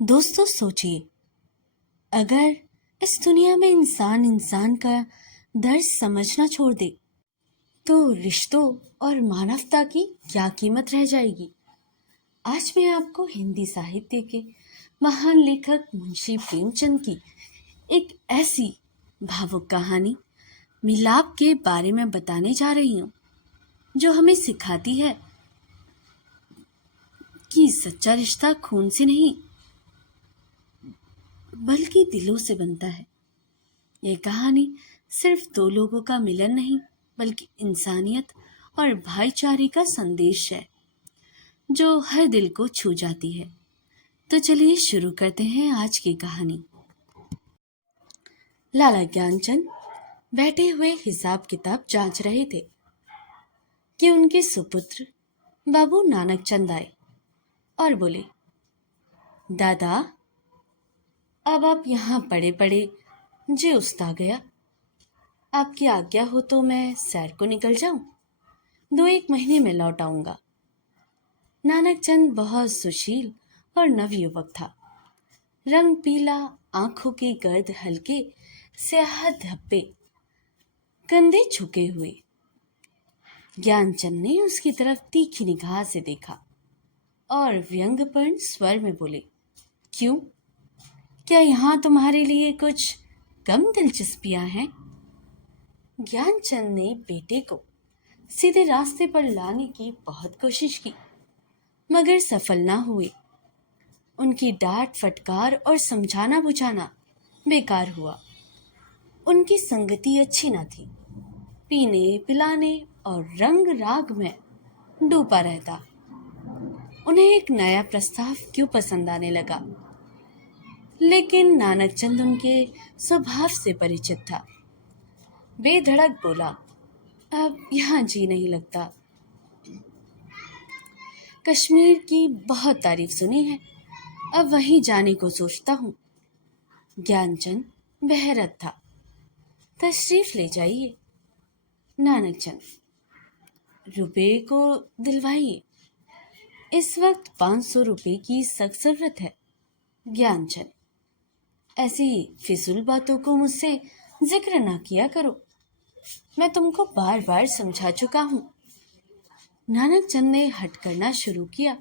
दोस्तों सोचिए, अगर इस दुनिया में इंसान इंसान का दर्द समझना छोड़ दे तो रिश्तों और मानवता की क्या कीमत रह जाएगी। आज मैं आपको हिंदी साहित्य के महान लेखक मुंशी प्रेमचंद की एक ऐसी भावुक कहानी मिलाप के बारे में बताने जा रही हूँ जो हमें सिखाती है कि सच्चा रिश्ता खून से नहीं बल्कि दिलों से बनता है। यह कहानी सिर्फ दो लोगों का मिलन नहीं बल्कि इंसानियत और भाईचारे का संदेश है जो हर दिल को छू जाती है। तो चलिए शुरू करते हैं आज की कहानी। लाला ज्ञानचंद बैठे हुए हिसाब किताब जांच रहे थे कि उनके सुपुत्र बाबू नानक चंद आए और बोले, दादा, अब आप यहाँ पड़े पड़े जे उस्ता गया। आपकी आज्ञा हो तो मैं सैर को निकल जाऊं। 2-1 महीने में लौट आऊंगा। नानक चंद बहुत सुशील और नवयुवक था। रंग पीला, आंखों के गर्द हल्के, स्याह धब्बे, कंधे झुके हुए। ज्ञानचंद ने उसकी तरफ तीखी निगाह से देखा और व्यंग्यपूर्ण स्वर में बोले, क्यों, क्या यहाँ तुम्हारे लिए कुछ कम दिलचस्पियां हैं? ज्ञानचंद ने बेटे को सीधे रास्ते पर लाने की बहुत कोशिश की मगर सफल ना हुए। उनकी डांट फटकार और समझाना बुझाना बेकार हुआ। उनकी संगति अच्छी ना थी। पीने पिलाने और रंग राग में डूबा रहता। उन्हें एक नया प्रस्ताव क्यों पसंद आने लगा, लेकिन नानकचंद उनके स्वभाव से परिचित था। बेधड़क बोला, अब यहाँ जी नहीं लगता। कश्मीर की बहुत तारीफ सुनी है, अब वहीं जाने को सोचता हूँ। ज्ञानचंद बेहरत था। तशरीफ ले जाइए। नानकचंद, रुपए को दिलवाइए। इस वक्त 500 रुपए की सख्त जरूरत है। ज्ञानचंद, ऐसी फिजूल बातों को मुझसे जिक्र ना किया करो, मैं तुमको बार बार समझा चुका हूँ। नानकचंद ने हट करना शुरू किया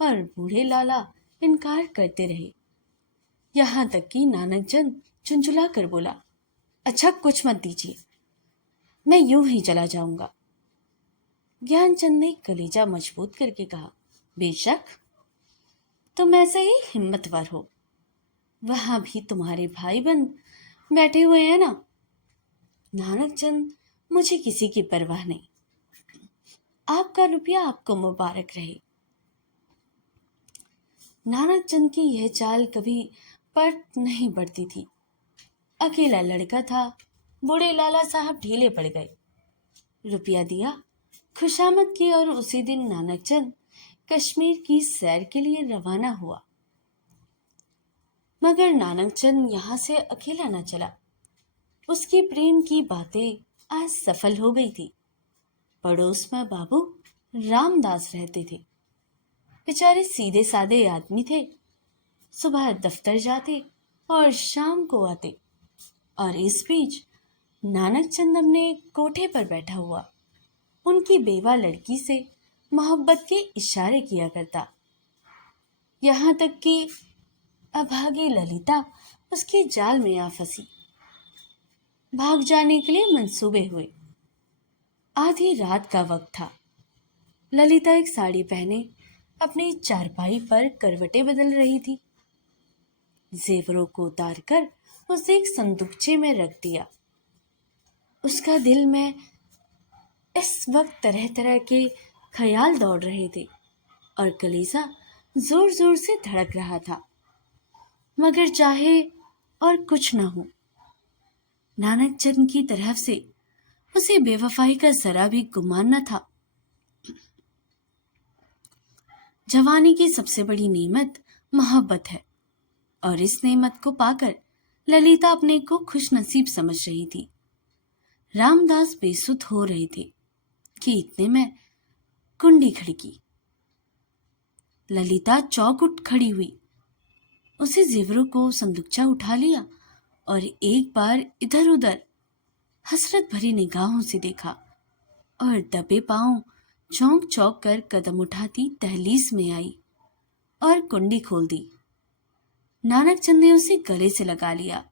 और बूढ़े लाला इनकार करते रहे। यहाँ तक कि नानकचंद चुंचुला कर बोला, अच्छा कुछ मत दीजिए, मैं यूं ही चला जाऊंगा। ज्ञानचंद ने कलेजा मजबूत करके कहा, बेशक, तुम ऐसे ही हिम्मतवर हो। वहां भी तुम्हारे भाई बंद बैठे हुए हैं ना। नानकचंद, मुझे किसी की परवाह नहीं। आपका रुपया आपको मुबारक रहे। नानकचंद की यह चाल कभी पट नहीं पड़ती थी। अकेला लड़का था। बूढ़े लाला साहब ढीले पड़ गए। रुपया दिया, खुशामद की और उसी दिन नानकचंद कश्मीर की सैर के लिए रवाना हुआ। मगर नानकचंद यहाँ से अकेला न चला। उसकी प्रेम की बातें आज सफल हो गई थी। पड़ोस में बाबू रामदास रहते थे। बेचारे सीधे साधे आदमी थे। सुबह दफ्तर जाते और शाम को आते, और इस बीच नानकचंद अपने कोठे पर बैठा हुआ उनकी बेवा लड़की से मोहब्बत के इशारे किया करता। यहाँ तक कि अभागी ललिता उसके जाल में आ फंसी। भाग जाने के लिए मंसूबे हुए। आधी रात का वक्त था। ललिता एक साड़ी पहने अपनी चारपाई पर करवटें बदल रही थी। जेवरों को उतारकर उसे एक संदूकचे में रख दिया। उसका दिल में इस वक्त तरह तरह के ख्याल दौड़ रहे थे और कलीजा जोर जोर से धड़क रहा था। मगर चाहे और कुछ न हो, नानकचंद की तरफ से उसे बेवफाई का जरा भी गुमान न था। जवानी की सबसे बड़ी नेमत मोहब्बत है, और इस नेमत को पाकर ललिता अपने को खुश नसीब समझ रही थी। रामदास बेसुध हो रहे थे कि इतने में कुंडी खड़की। ललिता चौंक उठ खड़ी हुई। उसे जेवरों को संदूकचा उठा लिया और एक बार इधर उधर हसरत भरी निगाहों से देखा और दबे पांव चौंक चौंक कर कदम उठाती दहलीज में आई और कुंडी खोल दी। नानक चंद ने उसे गले से लगा लिया।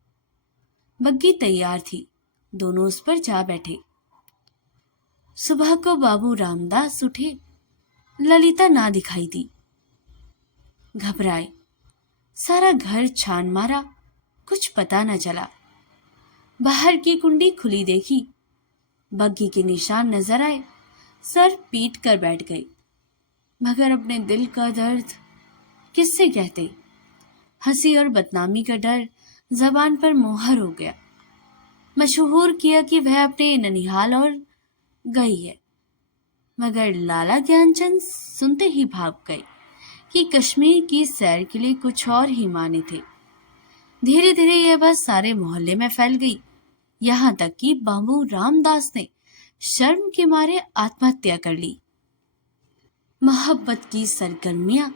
बग्गी तैयार थी, दोनों उस पर जा बैठे। सुबह को बाबू रामदास उठे, ललिता ना दिखाई दी। घबराए, सारा घर छान मारा, कुछ पता न चला। बाहर की कुंडी खुली देखी, बग्गी के निशान नजर आए, सर पीट कर बैठ गए। मगर अपने दिल का दर्द किससे कहते। हंसी और बदनामी का डर जबान पर मोहर हो गया। मशहूर किया कि वह अपने ननिहाल और गई है। मगर लाला ज्ञानचंद सुनते ही भाग गए कि कश्मीर की सैर के लिए कुछ और ही माने थे। धीरे धीरे यह बात सारे मोहल्ले में फैल गई, यहाँ तक कि बाबू रामदास ने शर्म के मारे आत्महत्या कर ली। मोहब्बत की सरगर्मियां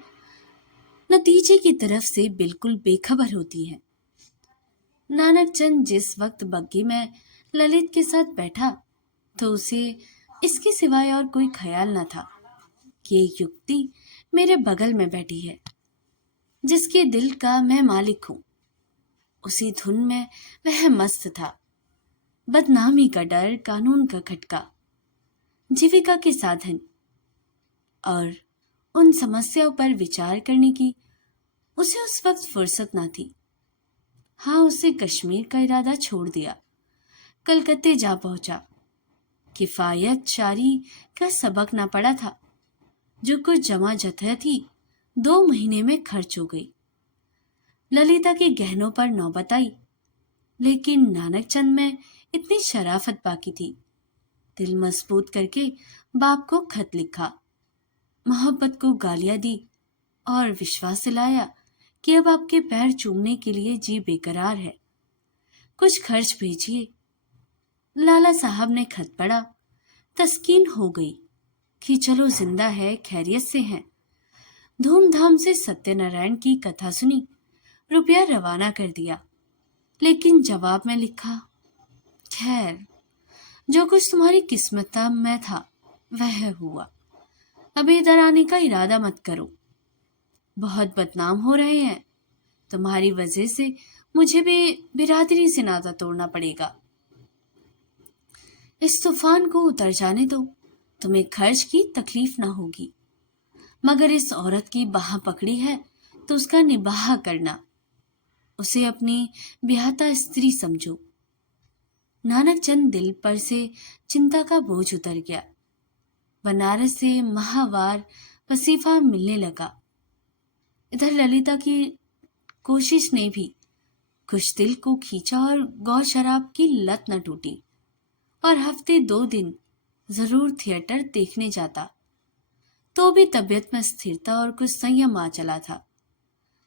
नतीजे की तरफ से बिल्कुल बेखबर होती हैं। नानक चंद जिस वक्त बग्गी में ललित के साथ बैठा तो उसे इसके सिवाय और कोई ख्याल न था कि एक युक्ति मेरे बगल में बैठी है, जिसके दिल का मैं मालिक हूं। उसी धुन में वह मस्त था। बदनामी का डर, कानून का खटका, जीविका के साधन और उन समस्याओं पर विचार करने की उसे उस वक्त फुर्सत न थी। हाँ, उसे कश्मीर का इरादा छोड़ दिया, कलकत्ते जा पहुंचा। किफायत शारी का सबक ना पड़ा था। जो कुछ जमा जथा थी 2 महीने में खर्च हो गई। ललिता के गहनों पर नौबत आई, लेकिन नानक चंद में इतनी शराफत बाकी थी। दिल मजबूत करके बाप को खत लिखा, मोहब्बत को गालियां दी और विश्वास दिलाया कि अब आपके पैर चूमने के लिए जी बेकरार है, कुछ खर्च भेजिए। लाला साहब ने खत पढ़ा, तस्कीन हो गई कि चलो जिंदा है, खैरियत से हैं। धूमधाम से सत्यनारायण की कथा सुनी, रुपया रवाना कर दिया। लेकिन जवाब में लिखा, खैर, जो कुछ तुम्हारी किस्मत में था वह हुआ। अब इधर आने का इरादा मत करो, बहुत बदनाम हो रहे हैं। तुम्हारी वजह से मुझे भी बिरादरी से नाता तोड़ना पड़ेगा। इस तूफान को उतर जाने दो, तुम्हें खर्च की तकलीफ ना होगी। मगर इस औरत की बाह पकड़ी है तो उसका निबाह करना, उसे अपनी ब्याहता स्त्री समझो। नानक चंद दिल पर से चिंता का बोझ उतर गया। बनारस से माहवार वसीफा मिलने लगा। इधर ललिता की कोशिश ने भी कुछ दिल को खींचा और गौ शराब की लत न टूटी और हफ्ते 2 दिन जरूर थिएटर देखने जाता। तो भी तबीयत में स्थिरता और कुछ संयम आ चला था।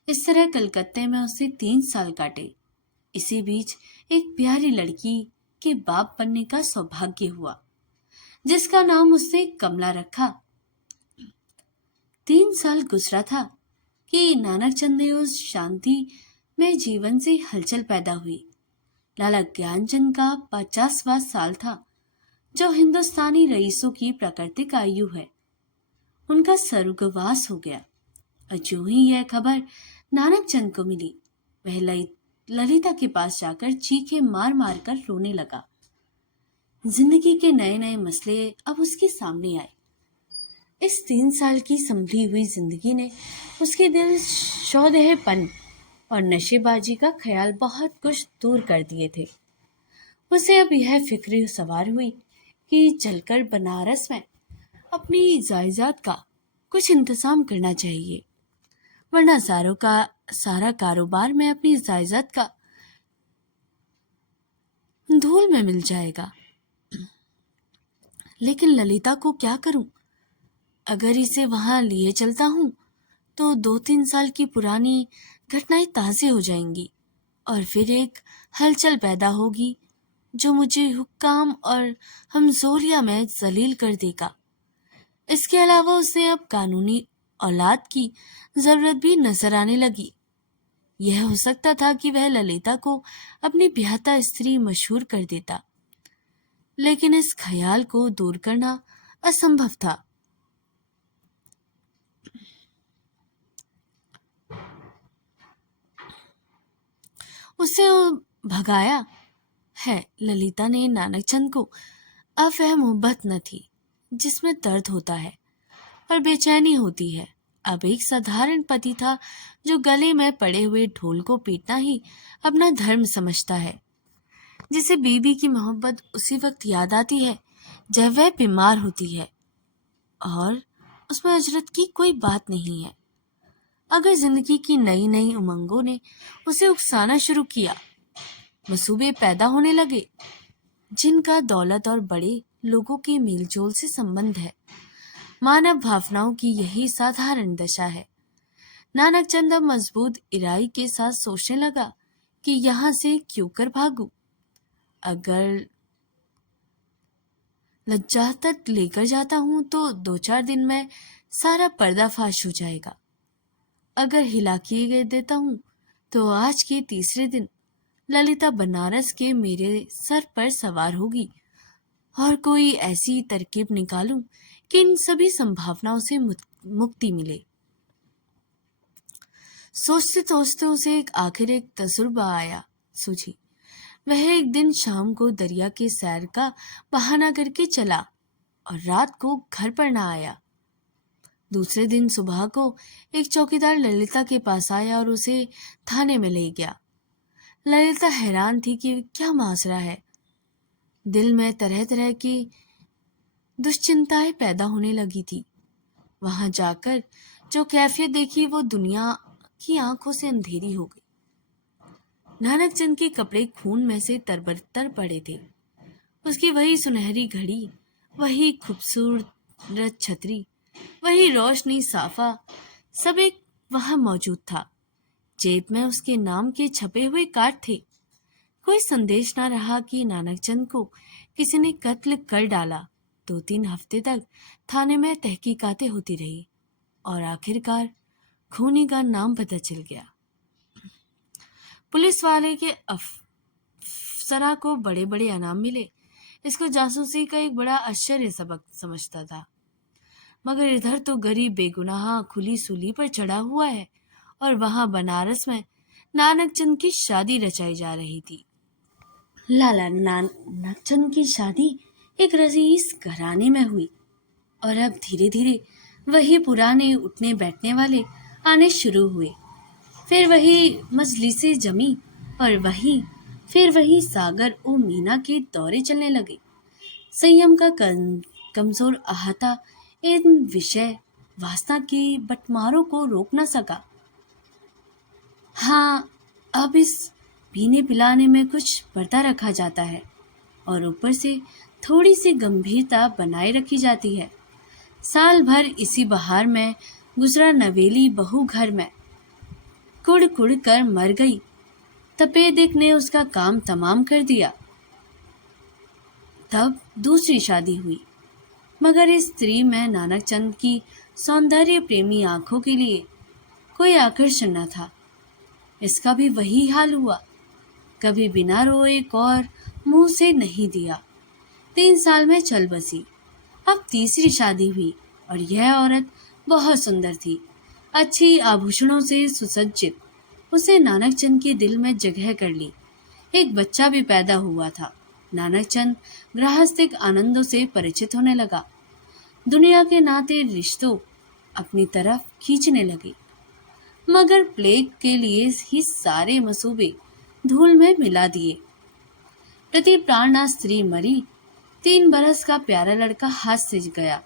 इस तरह कलकत्ते में उसे 3 साल काटे। इसी बीच एक प्यारी लड़की के बाप बनने का सौभाग्य हुआ, जिसका नाम उसने कमला रखा। 3 साल गुजरा था कि नानक चंद ने उस शांति में जीवन से हलचल पैदा हुई। लाला ज्ञानचंद का 50वां साल था, जो हिंदुस्तानी रईसों की प्राकृतिक आयु है। उनका स्वर्गवास हो गया और जो ही यह खबर नानक चंद को मिली, वह ललिता के पास जाकर चीखे मार मार कर रोने लगा। जिंदगी के नए नए मसले अब उसके सामने आए। इस 3 साल की संभली हुई जिंदगी ने उसके दिल शौदेहपन और नशेबाजी का ख्याल बहुत कुछ दूर कर दिए थे। उसे अब यह फिक्र सवार हुई कि चलकर बनारस में अपनी जायदाद का कुछ इंतजाम करना चाहिए, वरना सारा कारोबार में अपनी जायदाद का धूल में मिल जाएगा। लेकिन ललिता को क्या करूं? अगर इसे वहां लिए चलता हूं तो 2-3 साल की पुरानी घटनाएं ताज़ी हो जाएंगी और फिर एक हलचल पैदा होगी जो मुझे हुक्काम और हमजोरिया में जलील कर देगा। इसके अलावा उसे अब कानूनी औलाद की जरूरत भी नजर आने लगी। यह हो सकता था कि वह ललिता को अपनी ब्याहता स्त्री मशहूर कर देता, लेकिन इस ख्याल को दूर करना असंभव था। उसे भगाया है। ललिता ने नानकचंद को, अब वह मोहब्बत न थी जिसमें दर्द होता है और बेचैनी होती है। अब एक साधारण पति था जो गले में पड़े हुए ढोल को पीटना ही अपना धर्म समझता है, जिसे बीबी की मोहब्बत उसी वक्त याद आती है जब वह बीमार होती है और उसमें अजरत की कोई बात नहीं है। अगर जिंदगी की नई नई उमंगों ने उसे उकसाना शुरू किया, मसूबे पैदा होने लगे जिनका दौलत और बड़े लोगों के मेलजोल से संबंध है। मानव भावनाओं की यही साधारण दशा है। नानकचंद अब मजबूत इराई के साथ सोचने लगा कि यहाँ से क्यों कर भागूं। अगर लज्जातक लेकर जाता हूं तो 2-4 दिन में सारा पर्दाफाश हो जाएगा। अगर हिला किए देता हूं तो आज के तीसरे दिन ललिता बनारस के मेरे सर पर सवार होगी और कोई ऐसी तरकीब निकालूं कि इन सभी संभावनाओं से मुक्ति मिले। सोचते सोचते उसे आखिर एक तजुर्बा आया सूझी। वह एक दिन शाम को दरिया के सैर का बहाना करके चला और रात को घर पर न आया। दूसरे दिन सुबह को एक चौकीदार ललिता के पास आया और उसे थाने में ले गया। ललिता हैरान थी कि क्या माजरा है। दिल में तरह तरह की दुश्चिंताएं पैदा होने लगी थी। वहां जाकर जो कैफियत देखी वो दुनिया की आंखों से अंधेरी हो गई। नानकचंद के कपड़े खून में से तरबतर पड़े थे। उसकी वही सुनहरी घड़ी, वही खूबसूरत छतरी, वही रोशनी साफा, सब एक वहां मौजूद था। जेब में उसके नाम के छपे हुए कार्ड थे। कोई संदेश न रहा कि नानकचंद को किसी ने कत्ल कर डाला। 2-3 हफ्ते तक थाने में तहकीकातें होती रही और आखिरकार खूनी का नाम पता चल गया। पुलिस वाले के अफसरा को बड़े बड़े इनाम मिले। इसको जासूसी का एक बड़ा आश्चर्य सबक समझता था, मगर इधर तो गरीब बेगुनाह खुली सूली पर चढ़ा हुआ है और वहां बनारस में नानकचंद की शादी रचाई जा रही थी। लाला नानकचंद की शादी एक रईस घराने में हुई और अब धीरे धीरे वही पुराने उठने बैठने वाले आने शुरू हुए। फिर वही मजलिसें जमी और फिर वही सागर और मीना के दौरे चलने लगे। संयम का कमजोर अहाता इन विषय वासना के बटमारों को रोक न सका। हाँ, अब इस पीने पिलाने में कुछ पर्दा रखा जाता है और ऊपर से थोड़ी सी गंभीरता बनाए रखी जाती है। साल भर इसी बहार में गुजरा नवेली बहू घर में कुड़ कुड़ कर मर गई। तपेदिक ने उसका काम तमाम कर दिया। तब दूसरी शादी हुई, मगर इस स्त्री में नानकचंद की सौंदर्य प्रेमी आंखों के लिए कोई आकर्षण न था। इसका भी वही हाल हुआ। कभी बिना रोए और मुंह से नहीं दिया। 3 साल में चल बसी। अब तीसरी शादी हुई और यह औरत बहुत सुंदर थी, अच्छी आभूषणों से सुसज्जित। उसे नानकचंद के दिल में जगह कर ली। एक बच्चा भी पैदा हुआ था। नानकचंद गृहस्थिक आनंदों से परिचित होने लगा। दुनिया के नाते रिश्तों अपनी तरफ खींचने लगे, मगर प्लेग के लिए ही सारे मसूबे धूल में मिला दिए। प्रति प्राणा स्त्री मरी। 3 बरस का प्यारा लड़का हाथ से गया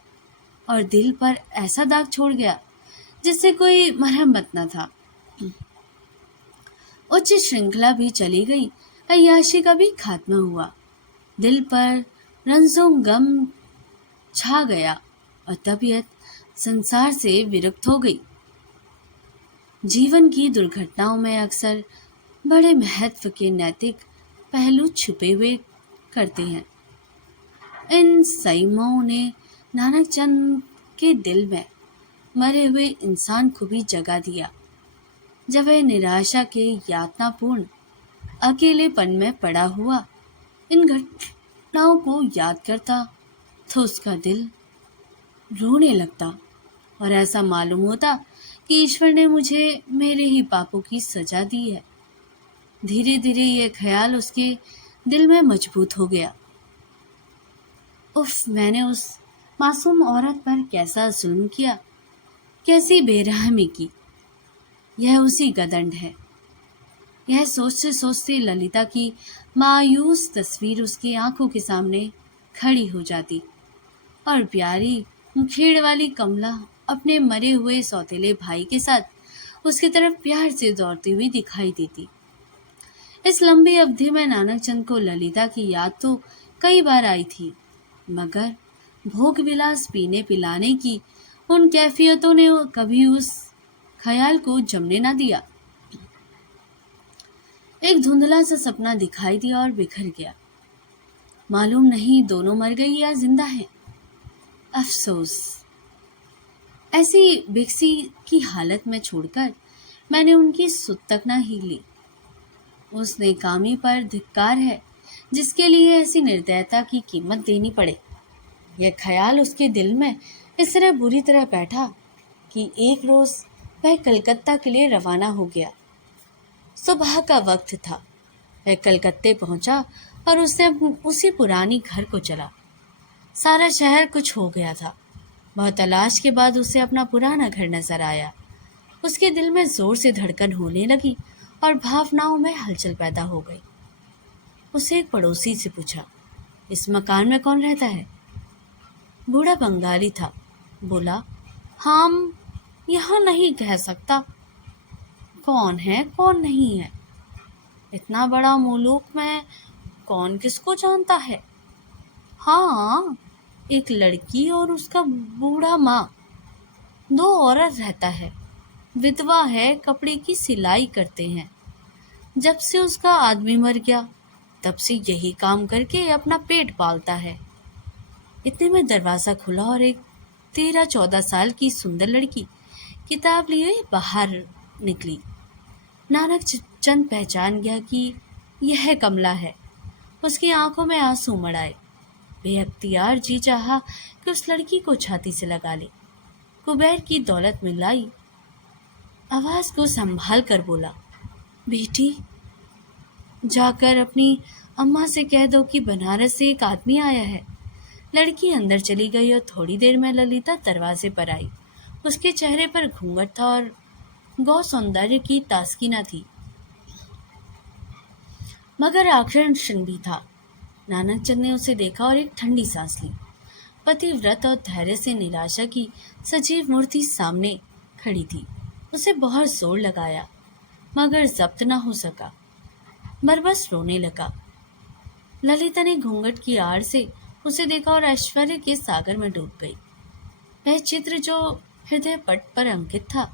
और दिल पर ऐसा दाग छोड़ गया जिससे कोई मरहमत न था। उच्च श्रृंखला भी चली गई। अय्याशी का भी खात्मा हुआ। दिल पर रंजो गम छा गया और तबीयत संसार से विरक्त हो गई। जीवन की दुर्घटनाओं में अक्सर बड़े महत्व के नैतिक पहलू छुपे हुए करते हैं। इन संयमों ने नानकचंद के दिल में मरे हुए इंसान को भी जगा दिया। जब वह निराशा के यातनापूर्ण अकेलेपन में पड़ा हुआ इन घटनाओं को याद करता तो उसका दिल रोने लगता और ऐसा मालूम होता कि ईश्वर ने मुझे मेरे ही पापों की सजा दी है। धीरे धीरे यह ख्याल उसके दिल में मजबूत हो गया। उफ, मैंने उस मासूम औरत पर कैसा जुल्म किया, कैसी बेरहमी की। यह उसी का दंड है। यह सोचते सोचते ललिता की मायूस तस्वीर उसकी आंखों के सामने खड़ी हो जाती और प्यारी मुखेड़ वाली कमला अपने मरे हुए सौतेले भाई के साथ उसकी तरफ प्यार से दौड़ती हुई दिखाई देती। इस लंबी अवधि में नानक चंद को ललिता की याद तो कई बार आई थी, मगर भोग विलास पीने पिलाने की उन कैफियतों ने कभी उस ख्याल को जमने ना दिया। एक धुंधला सा सपना दिखाई दिया और बिखर गया। मालूम नहीं दोनों मर गई या जिंदा है। अफसोस। ऐसी बिक्सी की हालत में छोड़कर मैंने उनकी सुध तक न ही ली। उस नेकामी पर धिक्कार है जिसके लिए ऐसी निर्दयता की कीमत देनी पड़े। यह ख्याल उसके दिल में इस तरह बुरी तरह बैठा कि एक रोज वह कलकत्ता के लिए रवाना हो गया। सुबह का वक्त था। वह कलकत्ते पहुंचा और उसने उसी पुरानी घर को चला। सारा शहर कुछ हो गया था। बहुत तलाश के बाद उसे अपना पुराना घर नजर आया। उसके दिल में जोर से धड़कन होने लगी और भावनाओं में हलचल पैदा हो गई। उसे एक पड़ोसी से पूछा, इस मकान में कौन रहता है? बूढ़ा बंगाली था। बोला, हम यहाँ नहीं कह सकता कौन है कौन नहीं है। इतना बड़ा मुलूक में कौन किसको जानता है। हाँ, एक लड़की और उसका बूढ़ा माँ, 2 औरत रहता है। विधवा है, कपड़े की सिलाई करते हैं। जब से उसका आदमी मर गया तब से यही काम करके अपना पेट पालता है। इतने में दरवाजा खुला और एक 13-14 साल की सुंदर लड़की किताब लिए बाहर निकली। नानक चंद पहचान गया कि यह कमला है। उसकी आंखों में आंसू उमड़ आए। बेअख्तियार जी चाहा कि उस लड़की को छाती से लगा ले। कुबेर की दौलत में लाई आवाज को संभाल कर बोला, बेटी, जाकर अपनी अम्मा से कह दो कि बनारस से एक आदमी आया है। लड़की अंदर चली गई और थोड़ी देर में ललिता दरवाजे पर आई। उसके चेहरे पर घूंघट था और गौ सौंदर्य की तास्की न थी, मगर आकर्षण भी था। नानक चंद ने उसे देखा और एक ठंडी सांस ली। पतिव्रत और धैर्य से निराशा की सजीव मूर्ति सामने खड़ी थी। उसे बहुत जोर लगाया मगर जब्त न हो सका। बरबस रोने लगा। ललिता ने घूंघट की आड़ से उसे देखा और ऐश्वर्य के सागर में डूब गई। वह चित्र जो हृदय पट पर अंकित था,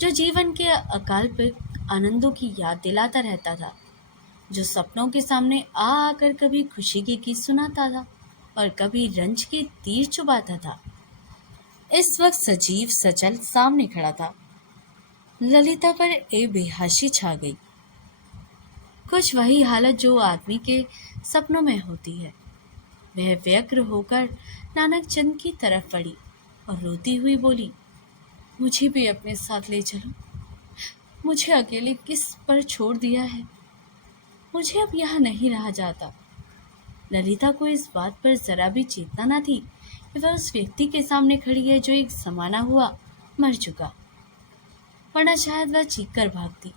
जो जीवन के अकाल्पनिक आनंदों की याद दिलाता रहता था, जो सपनों के सामने आ आकर कभी खुशी के गीत सुनाता था और कभी रंज के तीर चुभाता था, इस वक्त सजीव सचल सामने खड़ा था। ललिता पर एक बेहाशी छा गई। कुछ वही हालत जो आदमी के सपनों में होती है। वह व्यग्र होकर नानक चंद की तरफ बढ़ी और रोती हुई बोली, मुझे भी अपने साथ ले चलो। मुझे अकेले किस पर छोड़ दिया है। मुझे अब यहाँ नहीं रहा जाता। ललिता को इस बात पर जरा भी चेतना न थी कि वह उस व्यक्ति के सामने खड़ी है जो एक जमाना हुआ मर चुका, वरना शायद वह चीख कर भागती।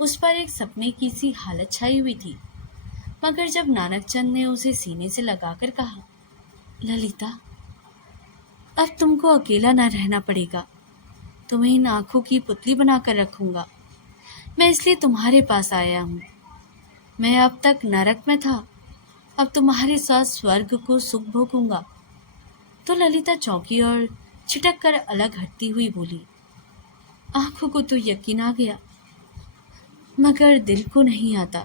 उस पर एक सपने की सी हालत छाई हुई थी। मगर जब नानक चंद ने उसे सीने से लगाकर कहा, ललिता, अब तुमको अकेला न रहना पड़ेगा। तुम्हें इन आंखों की पुतली बनाकर रखूंगा। मैं इसलिए तुम्हारे पास आया हूँ। मैं अब तक नरक में था, अब तुम्हारे साथ स्वर्ग को सुख भोगूंगा। तो ललिता चौंकी और छिटक कर अलग हटती हुई बोली, आंखों को तो यकीन आ गया, मगर दिल को नहीं आता।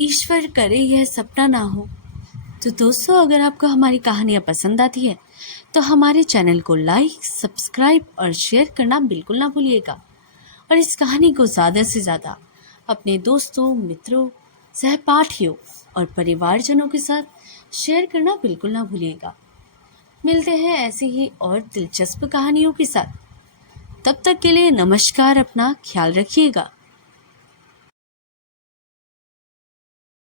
ईश्वर करे यह सपना ना हो। तो दोस्तों, अगर आपको हमारी कहानियाँ पसंद आती है तो हमारे चैनल को लाइक, सब्सक्राइब और शेयर करना बिल्कुल ना भूलिएगा। और इस कहानी को ज़्यादा से ज़्यादा अपने दोस्तों, मित्रों, सहपाठियों और परिवारजनों के साथ शेयर करना बिल्कुल ना भूलिएगा। मिलते हैं ऐसी ही और दिलचस्प कहानियों के साथ। तब तक के लिए नमस्कार, अपना ख्याल रखिएगा।